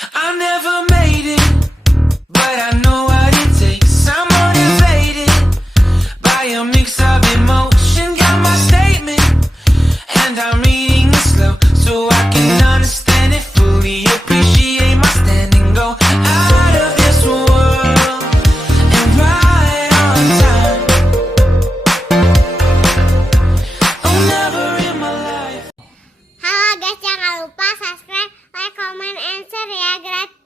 I never made it, but I know what it takes. I'm motivated by a mix of emotion. Got my statement, and I'm reading it slow so I can understand it fully. Appreciate my stand and go out of this world and right on time. Oh, never in my life. Halo guys, jangan lupa subscribe, like, comment, and share ya, gratis.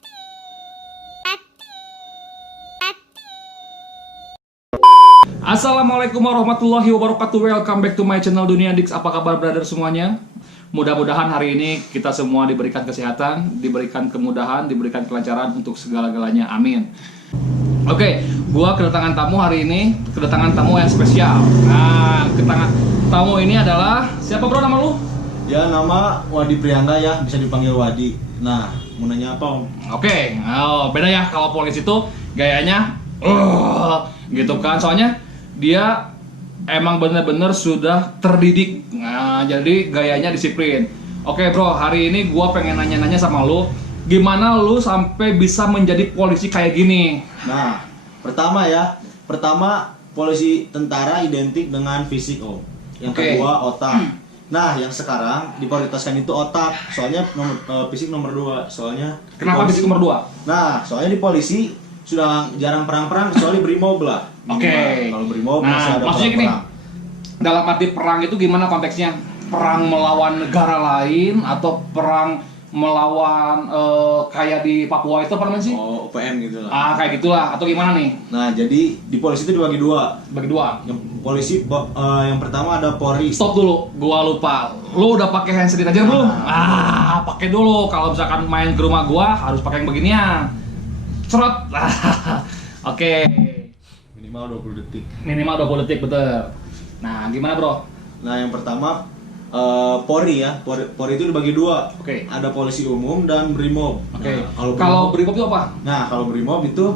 Assalamualaikum warahmatullahi wabarakatuh. Welcome back to my channel Dunia Dix. Apa kabar brother semuanya? Mudah-mudahan hari ini kita semua diberikan kesehatan, diberikan kemudahan, diberikan kelancaran untuk segala-galanya. Amin. Oke, gua kedatangan tamu hari ini, kedatangan tamu yang spesial. Nah, kedatangan tamu ini adalah siapa bro, nama lu? Ya, nama Wadi Prianda ya, bisa dipanggil Wadi. Nah, mau nanya apa om? Oke, beda ya kalau polisi itu gayanya gitu kan. Soalnya dia emang bener-bener sudah terdidik. Nah, jadi gayanya disiplin. Oke bro, hari ini gua pengen nanya-nanya sama lu, gimana lu sampai bisa menjadi polisi kayak gini? Nah, pertama polisi tentara identik dengan fisik om. Yang Oke. kedua otak. Nah, yang sekarang diprioritaskan itu otak. Soalnya fisik nomor 2. Soalnya Kenapa fisik nomor 2? Nah, soalnya di polisi sudah jarang perang-perang kecuali brimob lah. Oke. Minimal. Kalau brimob masih Nah, ada maksudnya gini, perang-perang. dalam arti perang itu gimana konteksnya? Perang melawan negara lain atau perang melawan kayak di Papua itu apa namanya sih? Oh, UPM gitu lah. Kayak gitulah atau gimana nih? Nah, jadi di polisi itu dibagi dua. Bagi dua. Yang polisi yang pertama ada Polri. Stop dulu, gua lupa. Lu udah pakai hand sanitizer belum? Pakai dulu. Kalau misalkan main ke rumah gua harus pakai yang beginian. Cerot. Oke. Minimal 20 detik. Minimal 20 detik, betul. Nah, gimana, Bro? Nah, yang pertama Polri ya. Polri itu dibagi dua. Oke. Ada polisi umum dan brimob. Oke. Nah, Kalau brimob itu apa? Nah, kalau brimob itu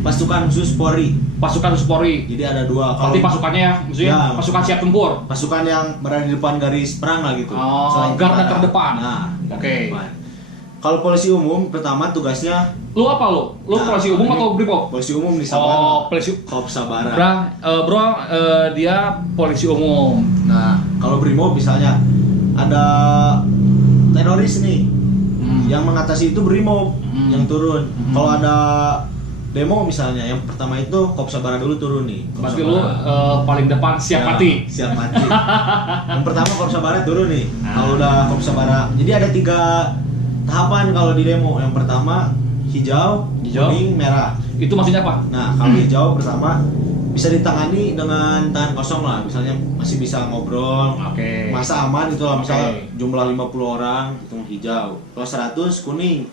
pasukan khusus Polri. Pasukan khusus Polri. Jadi ada dua. Berarti pasukannya ya, maksudnya Ya. pasukan siap tempur. Pasukan yang berada di depan garis perang lah gitu. Oh, Selain garda tentara. terdepan. Nah, Oke. terdepan. Kalau polisi umum pertama tugasnya Lu apa lu? Lu Nah, polisi umum ini atau brimob? polisi umum di Sabara. Oh, polisi. Korps Sabara. Bro, dia polisi umum. Nah, kalau brimob misalnya ada teroris nih, yang mengatasi itu brimob yang turun. Kalau ada demo misalnya, yang pertama itu Korps Sabara dulu turun nih. Korps Berarti lu Sabara. paling depan siap Ya, mati. Siap mati. Yang pertama Korps Sabara turun nih. Nah. Kalau udah Korps Sabara, jadi ada 3 tahapan kalau di demo. Yang pertama hijau, kuning, merah. Itu maksudnya apa? Nah, kalau hijau pertama bisa ditangani dengan tangan kosong lah, misalnya masih bisa ngobrol, Oke. masa aman gitu lah, misalnya Oke. jumlah 50 orang itu hijau. Kalau 100 kuning.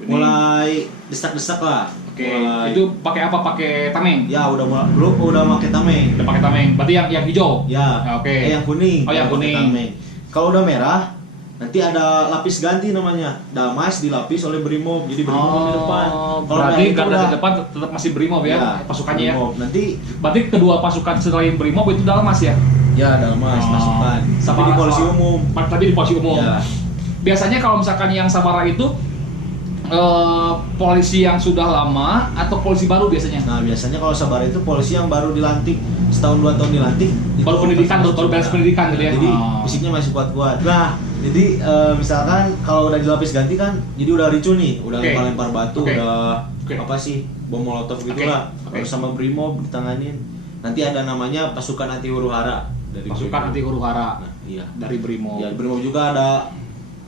Kuning. Mulai desak-desak lah. Oke. Mulai, Itu pakai apa? Pakai tameng. ya udah pakai tameng. Udah pakai tameng. Berarti yang hijau. Ya. Oke. Yang kuning. Oh, yang pakai kuning. tameng. Kalau udah merah nanti ada lapis ganti namanya. Damas dilapis oleh brimob. Jadi brimob di depan. Kalau Berarti merah itu garda udah- terdepan tetap masih brimob ya, pasukannya ya. brimob. Nanti Berarti kedua pasukan selain brimob itu Dalmas ya? ya Damas pasukan. Tapi Sabara di polisi umum. Tapi di polisi umum. Ya. Biasanya kalau misalkan yang Sabara itu polisi yang sudah lama atau polisi baru biasanya? Nah, biasanya kalau Sabara itu polisi yang baru dilantik, setahun 2 tahun dilantik. Baru pendidikan, baru beres pendidikan gitu ya? Jadi Oh. fisiknya masih kuat-kuat. Nah, jadi misalkan kalau udah dilapis ganti kan, jadi udah ricu nih, udah Oke. lempar batu, Oke. udah Oke. apa sih, bom molotov Oke. gitulah. Oke. Harus sama brimob ditanganin. Nanti ada namanya pasukan anti huru-hara dari Pasukan brimob. anti huru-hara Nah, iya. dari brimob. Ya, di brimob juga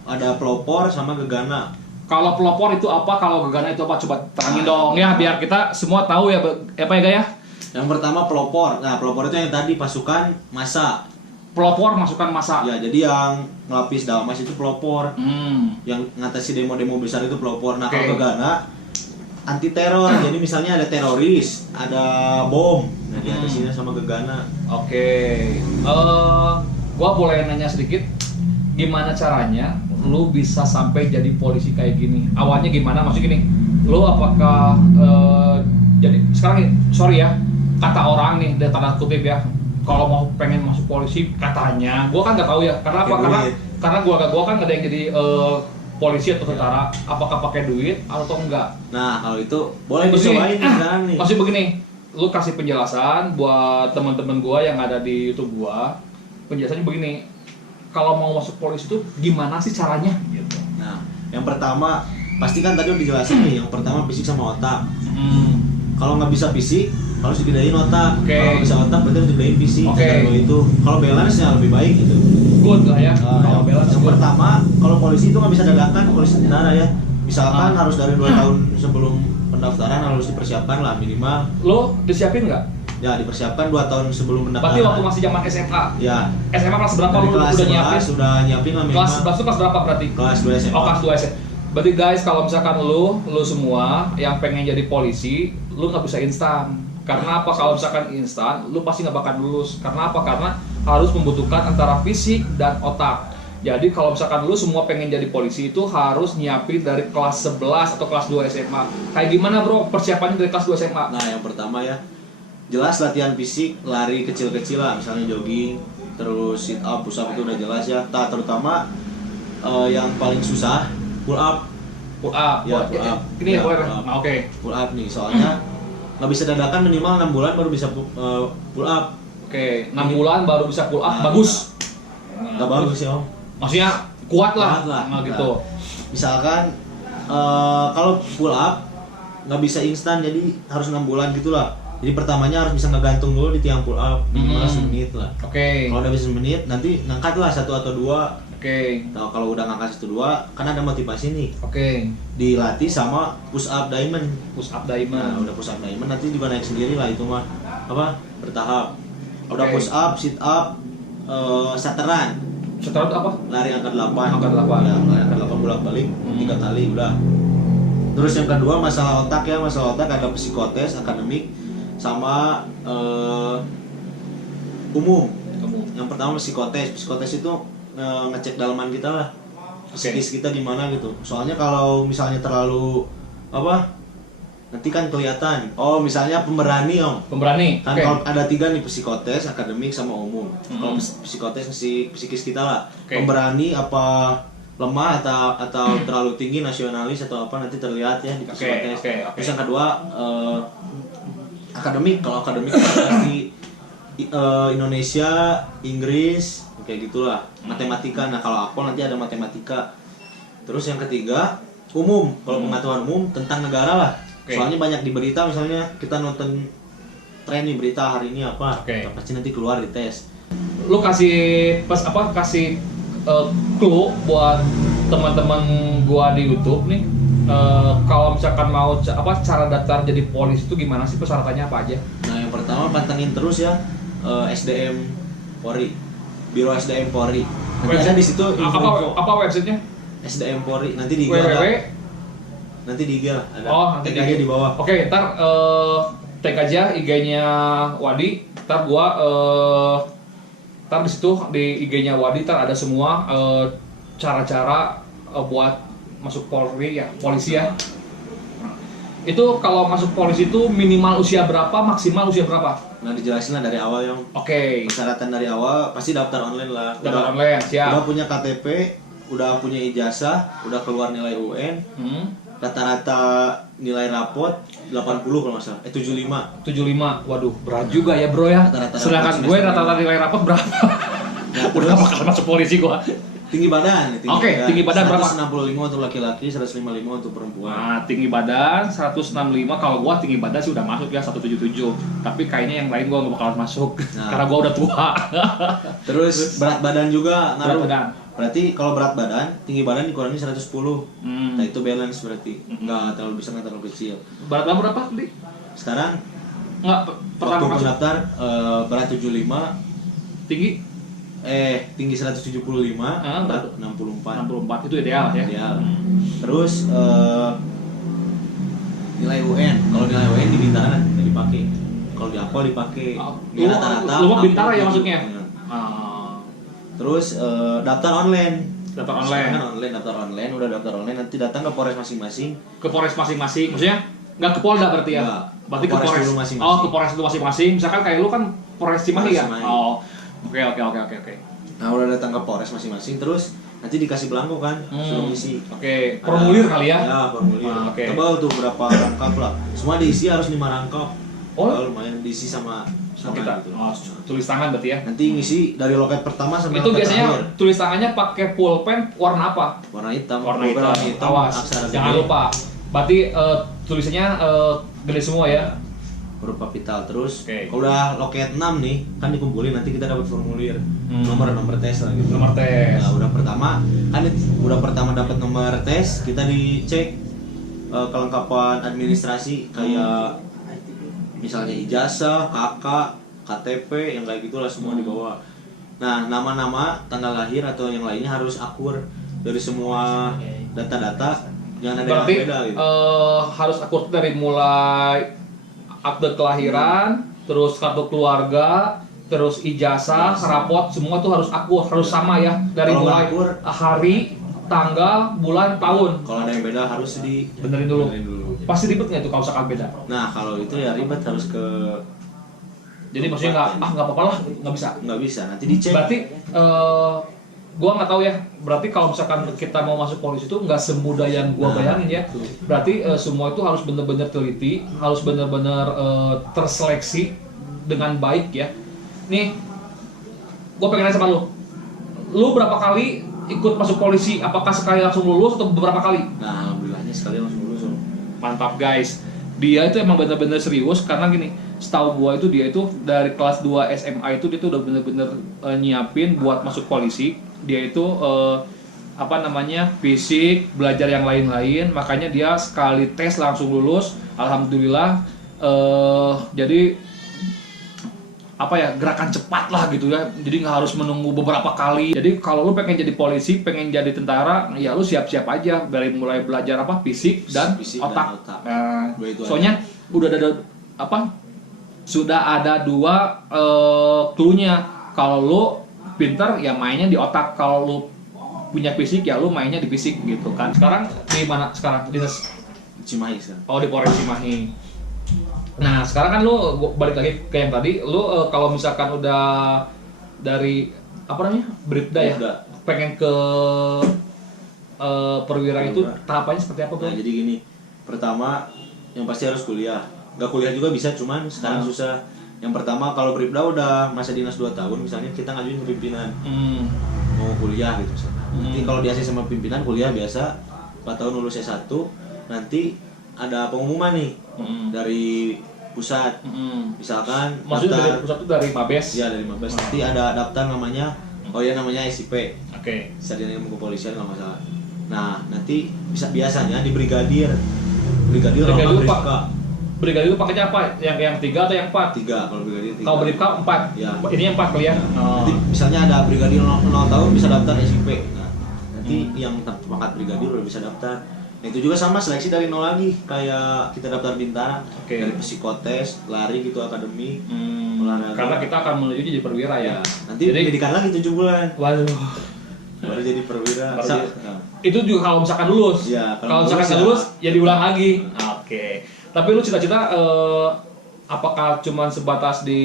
ada pelopor sama gegana. Kalau pelopor itu apa? Kalau gegana itu apa? Coba terangin dong ya, biar kita semua tahu ya, apa ya Gaya? Yang pertama pelopor. Nah, pelopor itu yang tadi pasukan massa. Pelopor masukan massa. Ya, jadi yang ngelapis Dalmas itu pelopor. Yang ngatasi demo-demo besar itu pelopor. Nah, Oke. kalau gegana anti teror. Jadi misalnya ada teroris, ada bom. Nah, diatasinya sama gegana. Oke. Gua boleh nanya sedikit, gimana caranya lu bisa sampai jadi polisi kayak gini? Awalnya gimana? Maksudnya gini, lu apakah jadi sekarang nih, sorry ya, kata orang nih, dari tanda kutip ya, kalau mau pengen masuk polisi katanya, gua kan nggak tahu ya, karena apa? Pakai Karena duit. karena gua kan nggak ada yang jadi polisi atau tentara, apakah pakai duit atau enggak? Nah, kalau itu boleh Maksudnya, dicobain sekarang nih. maksudnya begini, lu kasih penjelasan buat teman-teman gua yang ada di YouTube gua. Penjelasannya begini, kalau mau masuk polisi itu gimana sih caranya? Gitu. Nah, yang pertama pasti kan tadi udah dijelasin nih, yang pertama fisik sama otak. Kalau nggak bisa fisik, harus digedein otak. Oke. Kalau bisa otak, berarti harus digedein fisik. Oke. Kalau itu, kalau balance ya lebih baik gitu. Good lah ya. Yang, Kalau balance yang good. pertama, kalau polisi itu nggak bisa dadakan, polisi tentara ya. Misalkan harus dari 2 tahun sebelum pendaftaran harus dipersiapkan lah minimal. Lo disiapin nggak? Ya dipersiapkan 2 tahun sebelum pendaftaran. Berarti waktu masih zaman SMA. Ya. SMA kelas berapa Dari lu kelas udah 11 nyiapin? sudah nyiapin lah minimal. Kelas 11 itu kelas berapa berarti? Kelas 2 SMA. Oh, kelas 2 SMA. Berarti guys, kalau misalkan lu semua yang pengen jadi polisi, lu nggak bisa instan. Karena apa? Kalau misalkan instan, lu pasti nggak bakal lulus. Karena apa? Karena harus membutuhkan antara fisik dan otak. Jadi kalau misalkan lu semua pengen jadi polisi itu harus nyiapin dari kelas 11 atau kelas 2 SMA. Kayak gimana bro persiapannya dari kelas 2 SMA? Nah, yang pertama ya, jelas latihan fisik, lari kecil-kecil lah, misalnya jogging, terus sit up, push up itu udah jelas ya. Terutama yang paling susah pull up. Pull up. Ya, pull up. Ini Ya, ya, boleh. pull up. Nah, oke. Pull up nih, soalnya nggak bisa dadakan minimal 6 bulan baru bisa pull up. Oke, 6 bulan baru bisa pull up, Nah, bagus. Nggak bagus ya om. Maksudnya kuat lah, Kuat lah. nah, gitu. Misalkan kalau pull up nggak bisa instan, jadi harus 6 bulan gitulah. Jadi pertamanya harus bisa ngegantung dulu di tiang pull up minimal semenit lah. Oke. Kalau udah bisa semenit, nanti ngangkat lah 1 atau 2. Oke. Nah, kalau udah ngangkat 1 2, kan ada motivasi nih. Oke. Dilatih sama push up diamond. Push up Nah, diamond. udah push up diamond nanti juga naik sendiri lah itu mah. Apa? Bertahap. Udah Oke. push up, sit up, saturan. Setelah itu apa? Lari angkat 8. Angkat 8. Ya, lari angkat 8 bolak-balik 3 kali udah. Terus yang kedua masalah otak ya, masalah otak ada psikotes, akademik sama umum. Kamu. Yang pertama psikotes. Psikotes itu ngecek dalaman kita lah. Psikis kita gimana gitu. Soalnya kalau misalnya terlalu apa? Nanti kan kelihatan. Oh, misalnya pemberani om. Pemberani. Kan Oke. kalau ada 3 nih, psikotes, akademik sama umum. Mhm. Kalau psikotes si psikis kita lah. Oke. Pemberani apa lemah atau terlalu tinggi, nasionalis atau apa nanti terlihat ya di Oke, psikotes. oke. Terus yang kedua akademik. Kalau akademik berarti Indonesia, Inggris, kayak gitulah. Matematika. Nah, kalau Apol nanti ada matematika. Terus yang ketiga umum. Kalau pengetahuan umum tentang negara lah. Oke. Soalnya banyak di berita, misalnya kita nonton tren nih berita hari ini apa, Oke. pasti nanti keluar di tes. Lu kasih kasih clue buat teman-teman gua di YouTube nih. Kalau misalkan mau cara daftar jadi polisi itu gimana sih, persyaratannya apa aja? Nah, yang pertama pantengin terus ya SDM Polri, Biro SDM Polri. Nanti ada di situ info Apa websitenya? SDM Polri. Nanti di IG www. ada. Nanti di IG lah ada. Oh, nanti Tag aja di bawah. Oke, ntar tag aja IG-nya Wadi. Ntar gua ntar di situ di IG-nya Wadi ntar ada semua cara-cara buat masuk Polri ya, polisi ya. Itu kalau masuk polisi itu minimal usia berapa, maksimal usia berapa? Nah, dijelasin lah dari awal yang Oke. persyaratan dari awal pasti daftar online lah. Daftar online, siap. Udah punya KTP, udah punya ijazah, udah keluar nilai UN. Rata-rata nilai rapot 80 kalau nggak salah, 75. 75. Waduh, berat juga ya, Bro ya. Rata-rata Sedangkan rapot gue semester rata-rata nilai rapot berapa? Udah terus? bakal masuk polisi gua. Tinggi badan, Oke, tinggi badan berapa? 165 untuk laki-laki, 155 untuk perempuan. Nah, tinggi badan 165, kalau gua tinggi badan sih udah masuk ya 177. Tapi kayaknya yang lain gua nggak bakalan masuk Nah. karena gua udah tua. Terus berat badan juga ngaruh. Berat badan. Berarti kalau berat badan, tinggi badan dikurangi 110. Hmm. Nah, itu balance berarti. Nggak terlalu besar, nggak terlalu kecil. Berat badan berapa tadi? Sekarang Enggak, waktu pertama masuk pendaftar berat 75, tinggi tinggi 175, berat 64. 64 itu ideal ya. Ideal. Terus nilai UN. Kalau nilai UN di Bintara nggak dipakai. Kalau di Apol dipakai. Di rata-rata. Lu mah Bintara ya Apol maksudnya? iya. Ah, Terus daftar online. daftar Sekarang online. kan online, daftar online, udah daftar online nanti datang ke Polres masing-masing. Ke Polres masing-masing. Maksudnya nggak ke Polda berarti ya? Nggak. Berarti Ke ke Polres Polres. dulu masing-masing. Oh, ke Polres itu masing-masing. Misalkan kayak lu kan Polres Cimahi Polres ya? Cimahi. Oh. Oke. Nah, udah datang ke Polres masing-masing, terus nanti dikasih belangko kan, suruh isi. Oke, formulir kali ya? Ya, formulir. Oke. Tebal tuh berapa rangkap lah. Semua diisi harus 5 rangkap. Oh. Lumayan diisi sama Kita gitu. tulis tangan berarti ya? Nanti ngisi dari loket pertama sampai Itu loket biasanya terakhir. tulis tangannya pakai pulpen warna apa? Warna hitam. Warna hitam. Awas, aksara jangan gede. lupa. Berarti tulisannya gede semua ya? Huruf kapital terus. Oke. Kalau udah loket 6 nih, kan dikumpulin nanti kita dapat formulir. Nomor tes lah gitu. Nomor tes. Nah, udah pertama dapat nomor tes, kita dicek kelengkapan administrasi kayak misalnya ijazah, KK, KTP yang kayak gitulah semua dibawa. Nah, nama-nama, tanggal lahir atau yang lainnya harus akur dari semua data-data, jangan ada Berarti yang beda gitu. harus akur dari mulai akte kelahiran, terus kartu keluarga, terus ijazah, rapot, semua tuh harus akur, harus sama ya dari Kalau mulai nggak akur, hari, tanggal, bulan, tahun. kalau ada yang beda harus di Benerin dulu. benerin dulu. Pasti ribet nggak tuh kalau misalkan beda? Nah, kalau itu ya ribet harus ke Jadi maksudnya nggak apa-apa lah, nggak bisa. nggak bisa, nanti dicek. Berarti gua nggak tahu ya. Berarti kalau misalkan kita mau masuk polisi itu nggak semudah yang gua bayangin ya. Berarti semua itu harus benar-benar teliti, harus benar-benar terseleksi dengan baik ya. Nih, gua pengen nanya sama lu. Lu berapa kali ikut masuk polisi? Apakah sekali langsung lulus atau beberapa kali? Nah, alhamdulillahnya sekali langsung lulus. Om. Mantap guys. Dia itu emang benar-benar serius karena gini, setahu gua itu dia itu dari kelas 2 SMA itu dia tuh udah benar-benar nyiapin buat masuk polisi. Dia itu fisik, belajar yang lain-lain, makanya dia sekali tes langsung lulus. Alhamdulillah. Jadi gerakan cepat lah gitu ya, jadi nggak harus menunggu beberapa kali. Jadi kalau lu pengen jadi polisi, pengen jadi tentara, ya lu siap-siap aja dari mulai belajar fisik dan Fisik otak. dan otak. Nah, Begitu soalnya sudah ada 2 clue-nya. Kalau lu pinter ya mainnya di otak, kalau lu punya fisik ya lu mainnya di fisik gitu kan. Sekarang di mana sekarang? Cimahi sekarang. Oh, di Polres Cimahi. Nah, sekarang kan lu balik lagi ke yang tadi, lu kalau misalkan udah dari Bribda ya, Bribda. pengen ke perwira itu tahapannya seperti apa, Bro? Nah, jadi gini, pertama yang pasti harus kuliah. Nggak kuliah juga bisa, cuman sekarang susah. Yang pertama kalau Bribda udah masa dinas 2 tahun, misalnya kita ngajuin ke pimpinan mau kuliah gitu misalnya. Nanti kalau di AC sama pimpinan kuliah biasa 4 tahun lulus S1, nanti ada pengumuman nih dari pusat. Misalkan Maksudnya dari daftar, pusat itu dari Mabes? ya dari Mabes. Nanti ada daftar namanya namanya SIP. Oke. Sarjana Ilmu Kepolisian nggak masalah. Nah, nanti biasanya di brigadir Brigadir sama Pak. Bribka. Brigadir itu pakainya apa? Yang 3 atau yang 4? 3 kalau brigadir 3. Kalau Bribka 4. Ya. Ini yang 4 kali ya. Nanti misalnya ada brigadir 0 tahun bisa daftar SIP. Nah, nanti yang pangkat brigadir udah bisa daftar. Nah, itu juga sama seleksi dari nol lagi, kayak kita daftar bintara. Oke. Dari psikotes, lari gitu, akademi. Olahraga. Karena kita akan menuju jadi perwira ya. Nanti pendidikan lagi 7 bulan. Waduh. Baru jadi perwira. Nah, Itu juga kalau misalkan lulus. Iya, kalau kalau misalkan lulus lulus ya diulang lagi. Oke. Tapi lu cita-cita apakah cuma sebatas di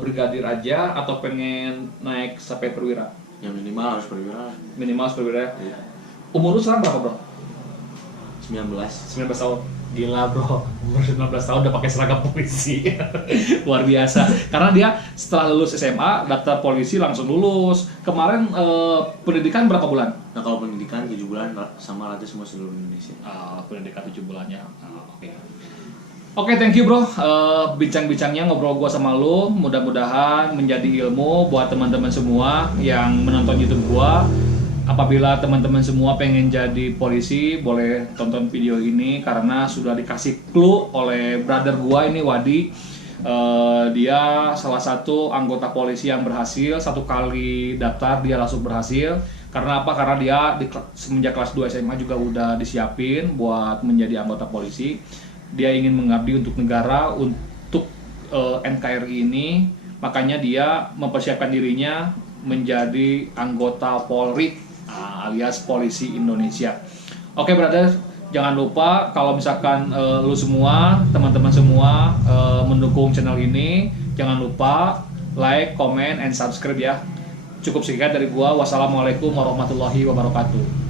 brigadir aja atau pengen naik sampai perwira? yang minimal harus perwira. Minimal perwira. Iya. Umur lu sekarang berapa, Bro? 19. 19 tahun. Gila, Bro. Umur 19 tahun udah pakai seragam polisi. Luar biasa. Karena dia setelah lulus SMA daftar polisi langsung lulus. Kemarin pendidikan berapa bulan? Nah, kalau pendidikan 7 bulan sama latih semua seluruh Indonesia. Pendidikan 7 bulannya. Oke. Oke, thank you, Bro. Bincang-bincangnya ngobrol gua sama lu, mudah-mudahan menjadi ilmu buat teman-teman semua yang menonton YouTube gua. Apabila teman-teman semua pengen jadi polisi, boleh tonton video ini karena sudah dikasih clue oleh brother gua ini, Wadi. Dia salah satu anggota polisi yang berhasil, 1 kali daftar dia langsung berhasil. Karena apa? Karena dia semenjak kelas 2 SMA juga udah disiapin buat menjadi anggota polisi. Dia ingin mengabdi untuk negara, untuk NKRI ini, makanya dia mempersiapkan dirinya menjadi anggota Polri alias Polisi Indonesia. Oke, brother, jangan lupa kalau misalkan lu semua, teman-teman semua mendukung channel ini, jangan lupa like, comment, and subscribe ya. Cukup sekian dari gua. Wassalamualaikum warahmatullahi wabarakatuh.